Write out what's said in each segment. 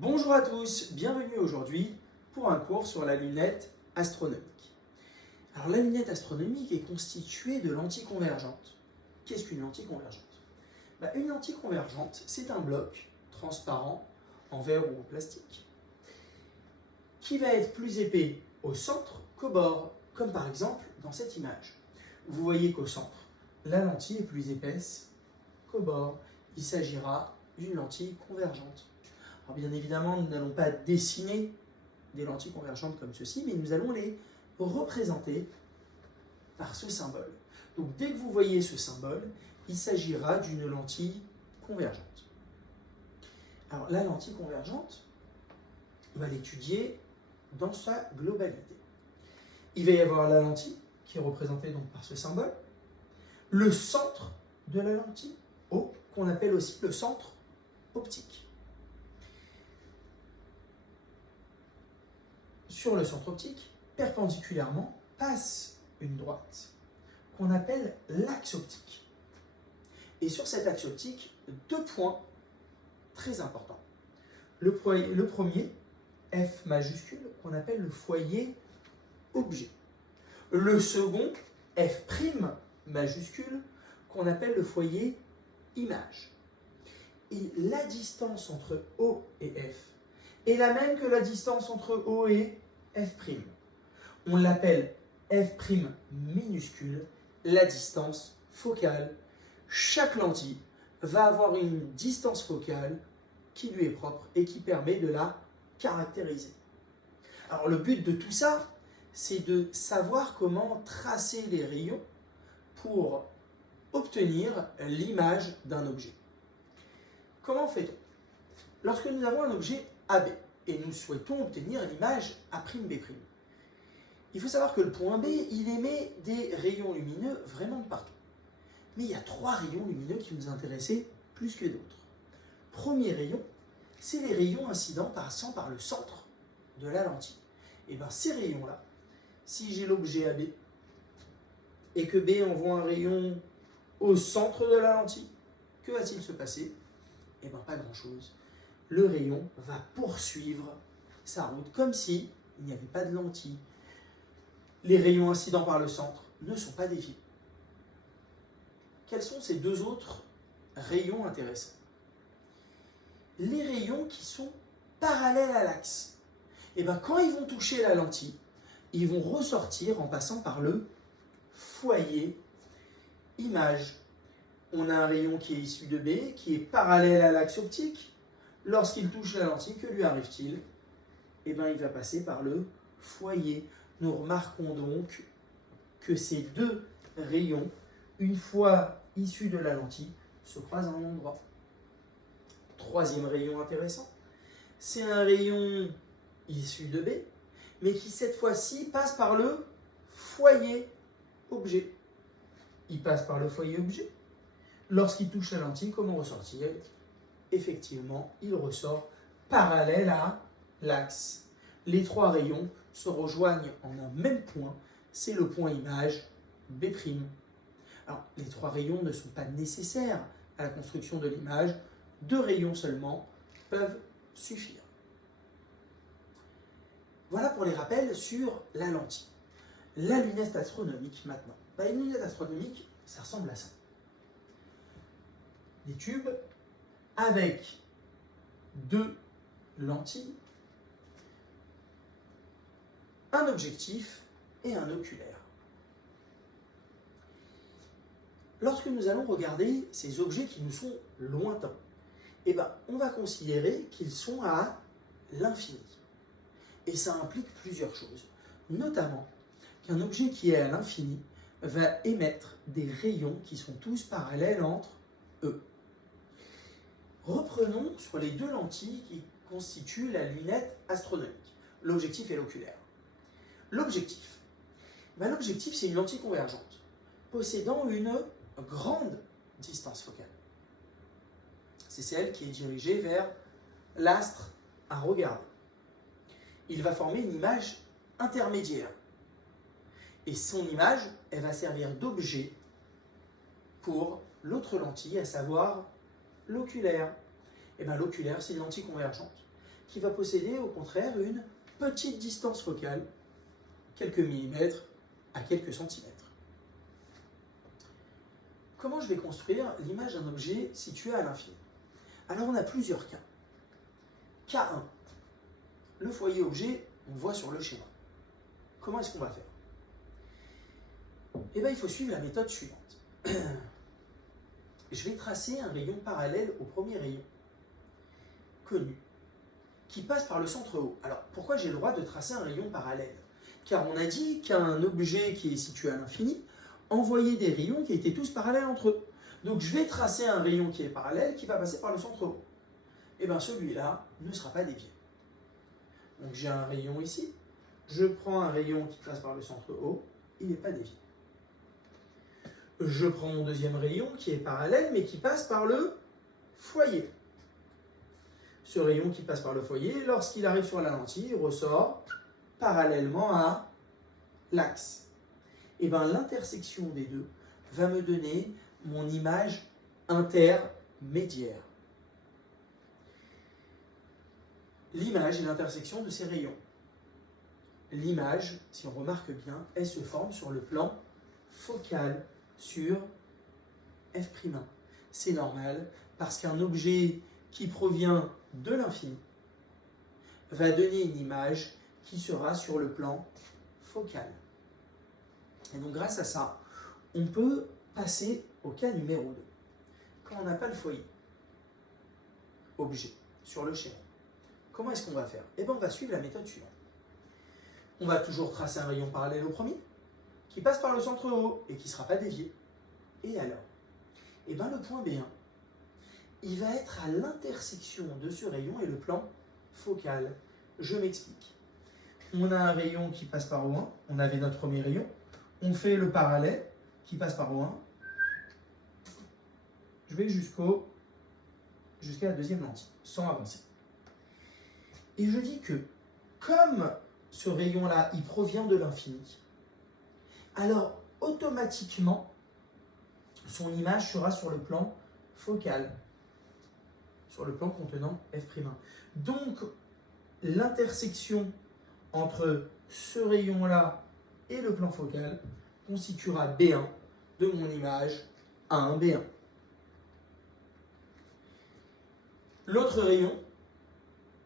Bonjour à tous, bienvenue aujourd'hui pour un cours sur la lunette astronomique. Alors la lunette astronomique est constituée de lentilles convergentes. Qu'est-ce qu'une lentille convergente? Une lentille convergente, c'est un bloc transparent en verre ou en plastique qui va être plus épais au centre qu'au bord, comme par exemple dans cette image. Vous voyez qu'au centre, la lentille est plus épaisse qu'au bord. Il s'agira d'une lentille convergente. Alors bien évidemment, nous n'allons pas dessiner des lentilles convergentes comme ceci, mais nous allons les représenter par ce symbole. Donc dès que vous voyez ce symbole, il s'agira d'une lentille convergente. Alors la lentille convergente, on va l'étudier dans sa globalité. Il va y avoir la lentille, qui est représentée donc par ce symbole, le centre de la lentille, O, qu'on appelle aussi le centre optique. Sur le centre optique, perpendiculairement, passe une droite qu'on appelle l'axe optique. Et sur cet axe optique, deux points très importants. Le premier, F majuscule, qu'on appelle le foyer objet. Le second, F' majuscule, qu'on appelle le foyer image. Et la distance entre O et F est la même que la distance entre O et F'. On l'appelle F' minuscule, la distance focale. Chaque lentille va avoir une distance focale qui lui est propre et qui permet de la caractériser. Alors le but de tout ça, c'est de savoir comment tracer les rayons pour obtenir l'image d'un objet. Comment fait-on? Lorsque nous avons un objet AB et nous souhaitons obtenir l'image A'B', il faut savoir que le point B, il émet des rayons lumineux vraiment de partout. Mais il y a trois rayons lumineux qui nous intéressaient plus que d'autres. Premier rayon, c'est les rayons incidents passant par le centre de la lentille. Et bien ces rayons-là, si j'ai l'objet AB et que B envoie un rayon au centre de la lentille, que va-t-il se passer? Eh bien pas grand-chose. Le rayon va poursuivre sa route comme s'il n'y avait pas de lentille. Les rayons incidents par le centre ne sont pas déviés. Quels sont ces deux autres rayons intéressants? Les rayons qui sont parallèles à l'axe. Et bien quand ils vont toucher la lentille, ils vont ressortir en passant par le foyer image. On a un rayon qui est issu de B, qui est parallèle à l'axe optique. Lorsqu'il touche la lentille, que lui arrive-t-il? Eh bien, il va passer par le foyer. Nous remarquons donc que ces deux rayons, une fois issus de la lentille, se croisent à un endroit. Troisième rayon intéressant, c'est un rayon issu de B, mais qui cette fois-ci passe par le foyer objet. Il passe par le foyer objet. Lorsqu'il touche la lentille, comment ressort-il? Effectivement, il ressort parallèle à l'axe. Les trois rayons se rejoignent en un même point, c'est le point image B'. Alors, les trois rayons ne sont pas nécessaires à la construction de l'image, deux rayons seulement peuvent suffire. Voilà pour les rappels sur la lentille. La lunette astronomique maintenant. Une lunette astronomique, ça ressemble à ça. Des tubes avec deux lentilles, un objectif et un oculaire. Lorsque nous allons regarder ces objets qui nous sont lointains, on va considérer qu'ils sont à l'infini. Et ça implique plusieurs choses, notamment qu'un objet qui est à l'infini va émettre des rayons qui sont tous parallèles entre eux. Reprenons sur les deux lentilles qui constituent la lunette astronomique, l'objectif et l'oculaire. L'objectif, c'est une lentille convergente, possédant une grande distance focale. C'est celle qui est dirigée vers l'astre à regarder. Il va former une image intermédiaire. Et son image, elle va servir d'objet pour l'autre lentille, à savoir l'oculaire. L'oculaire, c'est une lentille convergente qui va posséder au contraire une petite distance focale, quelques millimètres à quelques centimètres. Comment je vais construire l'image d'un objet situé à l'infini? Alors on a plusieurs cas. Cas 1, le foyer objet, on le voit sur le schéma. Comment est-ce qu'on va faire? Eh bien, il faut suivre la méthode suivante. Je vais tracer un rayon parallèle au premier rayon, connu, qui passe par le centre O. Alors, pourquoi j'ai le droit de tracer un rayon parallèle? Car on a dit qu'un objet qui est situé à l'infini envoyait des rayons qui étaient tous parallèles entre eux. Donc, je vais tracer un rayon qui est parallèle, qui va passer par le centre O. Et bien, celui-là ne sera pas dévié. Donc, j'ai un rayon ici. Je prends un rayon qui passe par le centre O. Il n'est pas dévié. Je prends mon deuxième rayon qui est parallèle, mais qui passe par le foyer. Ce rayon qui passe par le foyer, lorsqu'il arrive sur la lentille, il ressort parallèlement à l'axe. Et bien l'intersection des deux va me donner mon image intermédiaire. L'image est l'intersection de ces rayons. L'image, si on remarque bien, elle se forme sur le plan focal sur F'1. C'est normal parce qu'un objet qui provient de l'infini va donner une image qui sera sur le plan focal. Et donc grâce à ça, on peut passer au cas numéro 2. Quand on n'a pas le foyer, objet, sur le schéma, comment est-ce qu'on va faire? Eh bien on va suivre la méthode suivante. On va toujours tracer un rayon parallèle au premier, qui passe par le centre O et qui ne sera pas dévié. Et alors? Eh bien le point B1, il va être à l'intersection de ce rayon et le plan focal. Je m'explique. On a un rayon qui passe par O1, on avait notre premier rayon, on fait le parallèle qui passe par O1, je vais jusqu'à la deuxième lentille, sans avancer. Et je dis que, comme ce rayon-là, il provient de l'infini, alors automatiquement, son image sera sur le plan focal, sur le plan contenant F'1. Donc, l'intersection entre ce rayon-là et le plan focal constituera B1 de mon image A1B1. L'autre rayon,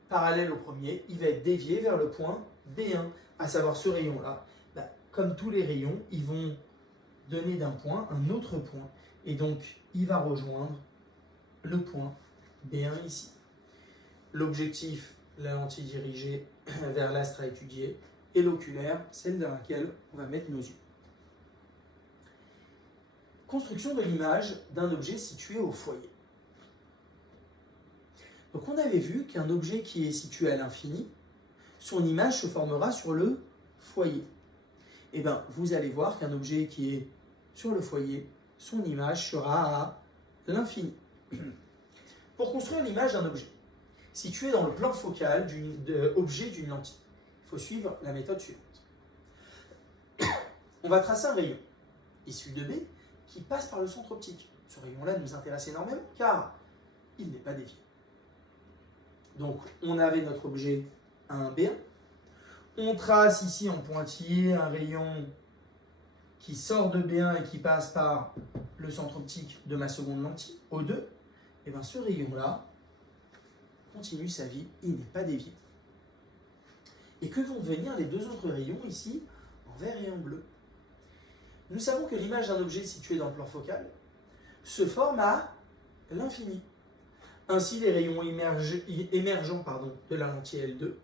parallèle au premier, il va être dévié vers le point B1, à savoir ce rayon-là. Comme tous les rayons, ils vont donner d'un point un autre point, et donc il va rejoindre le point B1 ici. L'objectif, la lentille dirigée vers l'astre à étudier, et l'oculaire, celle dans laquelle on va mettre nos yeux. Construction de l'image d'un objet situé au foyer. Donc on avait vu qu'un objet qui est situé à l'infini, son image se formera sur le foyer. Et bien, vous allez voir qu'un objet qui est sur le foyer, son image sera à l'infini. Pour construire l'image d'un objet situé dans le plan focal objet d'une lentille, il faut suivre la méthode suivante. On va tracer un rayon issu de B qui passe par le centre optique. Ce rayon-là nous intéresse énormément car il n'est pas dévié. Donc, on avait notre objet A1B1. On trace ici en pointillé un rayon qui sort de B1 et qui passe par le centre optique de ma seconde lentille, O2. Et bien ce rayon-là continue sa vie, il n'est pas dévié. Et que vont devenir les deux autres rayons ici, en vert et en bleu? Nous savons que l'image d'un objet situé dans le plan focal se forme à l'infini. Ainsi, les rayons émergents de la lentille L2,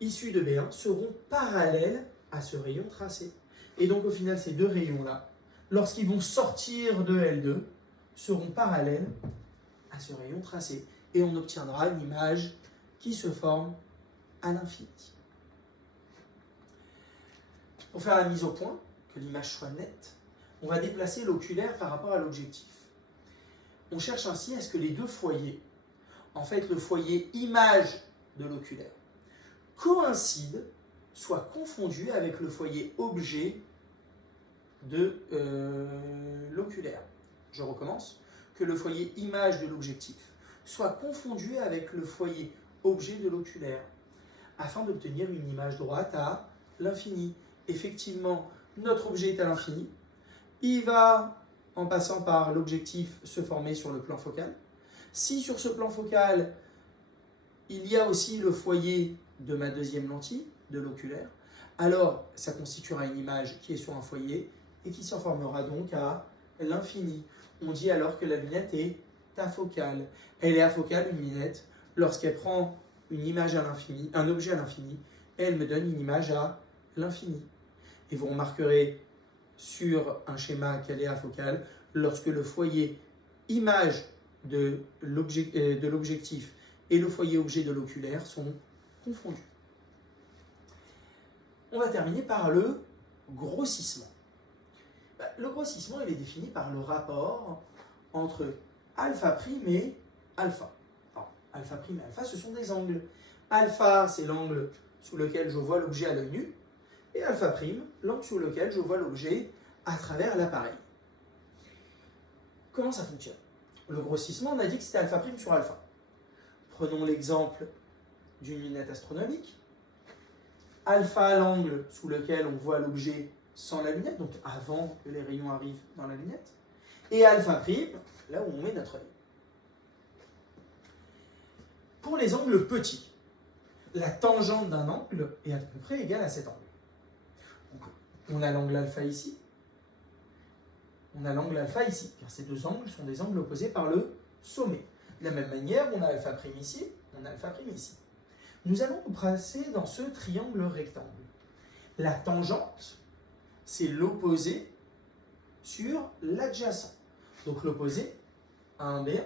issus de B1, seront parallèles à ce rayon tracé. Et donc, au final, ces deux rayons-là, lorsqu'ils vont sortir de L2, seront parallèles à ce rayon tracé. Et on obtiendra une image qui se forme à l'infini. Pour faire la mise au point, que l'image soit nette, on va déplacer l'oculaire par rapport à l'objectif. On cherche ainsi à ce que les deux foyers, en fait le foyer image de l'oculaire, coïncident, soient confondus avec le foyer objet de l'oculaire. Je recommence. Que le foyer image de l'objectif soit confondu avec le foyer objet de l'oculaire, afin d'obtenir une image droite à l'infini. Effectivement, notre objet est à l'infini. Il va, en passant par l'objectif, se former sur le plan focal. Si sur ce plan focal, il y a aussi le foyer de ma deuxième lentille, de l'oculaire, alors ça constituera une image qui est sur un foyer et qui se formera donc à l'infini. On dit alors que la lunette est afocale. Elle est afocale, une lunette, lorsqu'elle prend une image à l'infini, un objet à l'infini, et elle me donne une image à l'infini. Et vous remarquerez sur un schéma qu'elle est afocale lorsque le foyer image de l'objectif et le foyer objet de l'oculaire sont confondus. On va terminer par le grossissement. Le grossissement, il est défini par le rapport entre alpha' et alpha. Alors, alpha' et alpha, ce sont des angles. Alpha, c'est l'angle sous lequel je vois l'objet à l'œil nu, et alpha', l'angle sous lequel je vois l'objet à travers l'appareil. Comment ça fonctionne? Le grossissement, on a dit que c'était alpha' sur alpha. Prenons l'exemple d'une lunette astronomique. Alpha, l'angle sous lequel on voit l'objet sans la lunette, donc avant que les rayons arrivent dans la lunette. Et alpha', là où on met notre œil. Pour les angles petits, la tangente d'un angle est à peu près égale à cet angle. Donc, on a l'angle alpha ici, on a l'angle alpha ici, car ces deux angles sont des angles opposés par le sommet. De la même manière, on a alpha' ici, on a alpha' ici. Nous allons nous placer dans ce triangle rectangle. La tangente, c'est l'opposé sur l'adjacent. Donc l'opposé, A1, B1,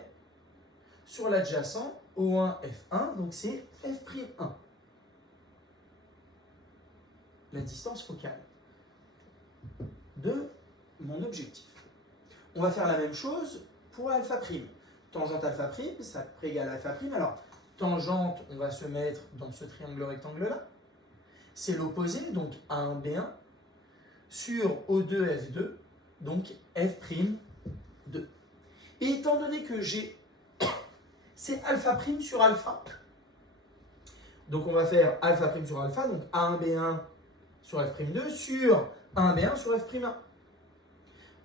sur l'adjacent, O1, F1, donc c'est F'1. La distance focale de mon objectif. On va faire la même chose pour alpha'. Tangente alpha', ça égale alpha'. Alors, tangente, on va se mettre dans ce triangle rectangle-là. C'est l'opposé, donc A1, B1, sur O2, F2, donc F'2. Et étant donné que j'ai, c'est alpha' sur alpha, donc on va faire alpha' sur alpha, donc A1, B1 sur F'2, sur A1, B1 sur F'1.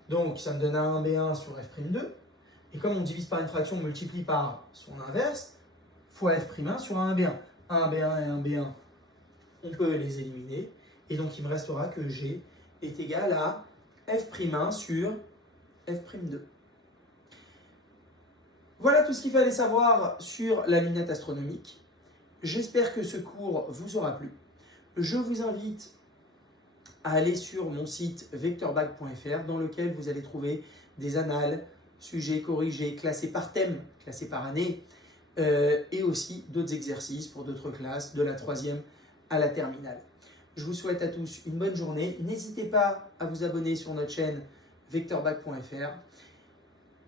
Donc ça me donne A1, B1 sur F'2, et comme on divise par une fraction, on multiplie par son inverse, fois F'1 sur A1, B1. A1, B1 et 1, B1, on peut les éliminer, et donc il me restera que G est égal à F'1 sur F'2. Voilà tout ce qu'il fallait savoir sur la lunette astronomique. J'espère que ce cours vous aura plu. Je vous invite à aller sur mon site vectorbac.fr dans lequel vous allez trouver des annales, sujets corrigés, classés par thème, classés par année, et aussi d'autres exercices pour d'autres classes, de la 3e à la terminale. Je vous souhaite à tous une bonne journée. N'hésitez pas à vous abonner sur notre chaîne vectorbac.fr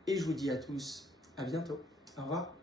et je vous dis à tous à bientôt. Au revoir.